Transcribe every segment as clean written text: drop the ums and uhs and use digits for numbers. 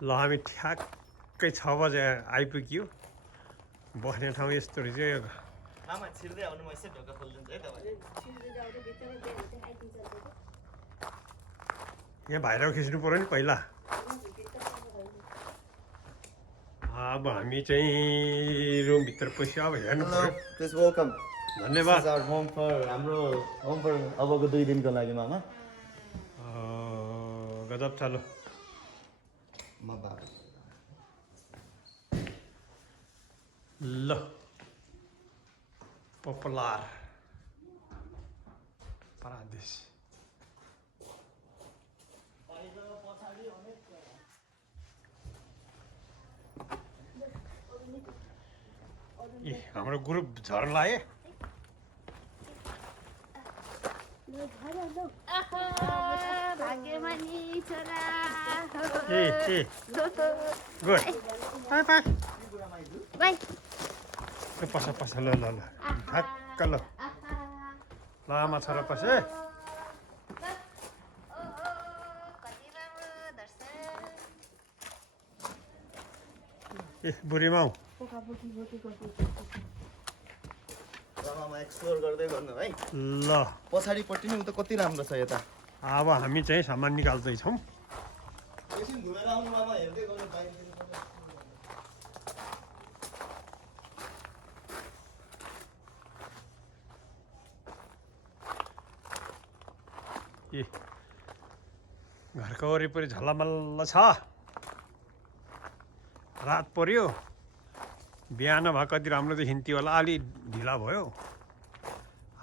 ल हामी ठ्याक्कै 6 बजे आइपुग्यो बस्ने ठाउँ यस्तो रहेछ यो आमा छिर्दै आउनु म यसै ढोका खोलिदिन्छु है तपाईँ यहाँ बाहिर खिच्नु पऱ्यो नि पहिला अब हामी चाहिँ रुमभित्र पस्यो अब हेर्नु पऱ्यो प्लिज वेलकम धन्यवाद होम फर हाम्रो होम फर अबको 2 दिनको लागि मामा गजब छ ल म बाबा ल पपुलर परादेश ए हाम्रो ग्रुप झर्न लाए ए गुड बाई पस पस ल ल ल ठ्याक्क ल लामा छोरा पसे ए बुढी माउ मामा एक्सप्लोर गर्दै गर्नु है ल पछाडिपट्टि नि उता कति राम्रो छ यता अब हामी चाहिँ सामान निकाल्दैछौँ एकछिन घुमेर आउनु मामा हेर्दै गर्नु पाइन्छ ए घरको वरिपरि झल्लमल्ल छ रात पर्यो बिहान भए कति राम्रो देखिन्थ्यो होला अलि ढिला भयो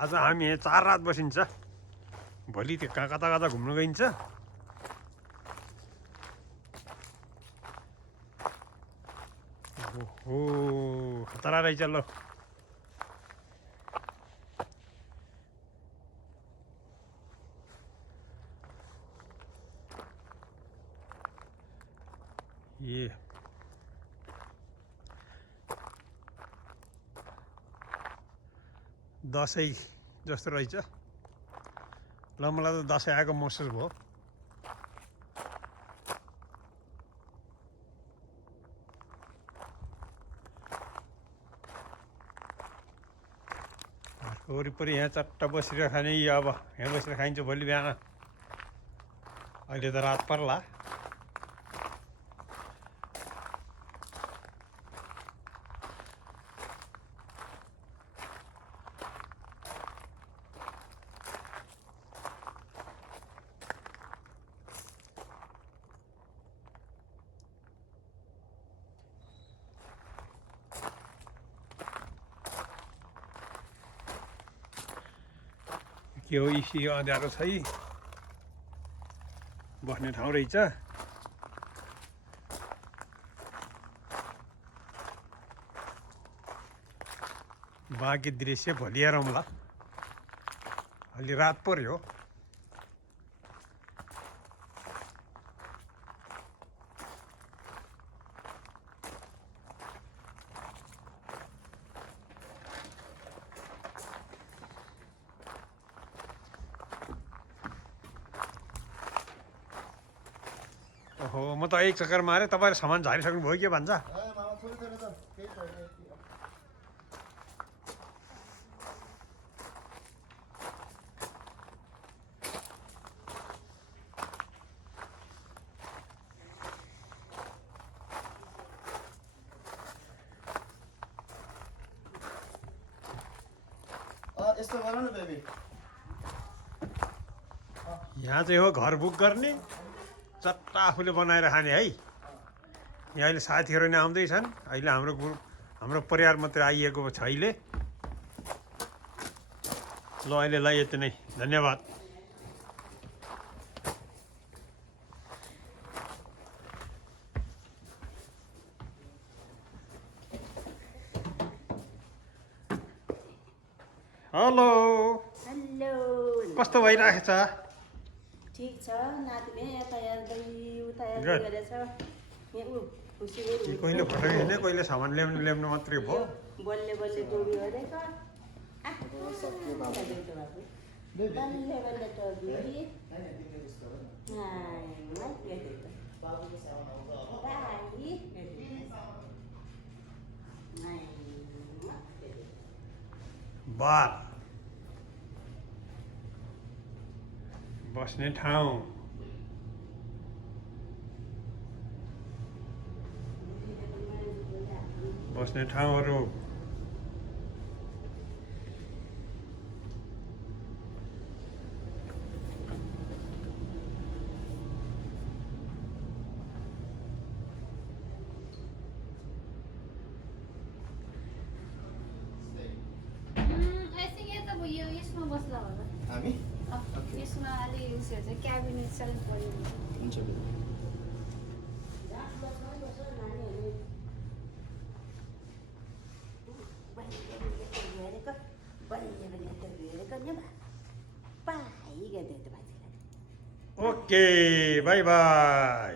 आज हामी यहाँ 4 रात बसिन्छ भोलि त्यो कता कता घुम्नु गइन्छ ओहो खतरा रहेछ ल ए दसैँ जस्तो रहेछ ल मलाई त दसैँ आएको महसुस भयो वरिपरि यहाँ चट्ट बसेर खाने अब यहाँ बसेर खाइन्छ भोलि बिहान अहिले त रात पर्ला के हो इसी अँध्यारो छ है बस्ने ठाउँ रहेछ बाँकी दृश्य भोलि हेरौँला अलि रात पर्यो ओहो म त एक चक्कर मारेँ तपाईँले सामान झारिसक्नु भयो के भन्छ यस्तो गर न बेबी यहाँ चाहिँ हो घर बुक गर्ने चट्ट आफूले बनाएर खाने है यहाँ अहिले साथीहरू नै आउँदैछन् अहिले हाम्रो ग्रुप हाम्रो परिवार मात्रै आइएको छ अहिले ल अहिलेलाई यति नै धन्यवाद हेलो हेलो कस्तो भइरहेको छ ठिक छ नातिले यता हेर्दै उता हेर्दै गरेछ कहिले फोटो खिच्ने कहिले सामान ल्याउनु मात्रै भयो बल्ले बल्ले डोब्यो अरे त बल्ले बल्ले डोब्यो बार बस्ने ठाउँ बस्ने ठाउँहरू I think यता भयो यसमा बस्ला होला हामी यसमा अलि उयो चाहिँ क्याबिनेट सेल्फ बन्यो हुन्छ ओके बाई बाई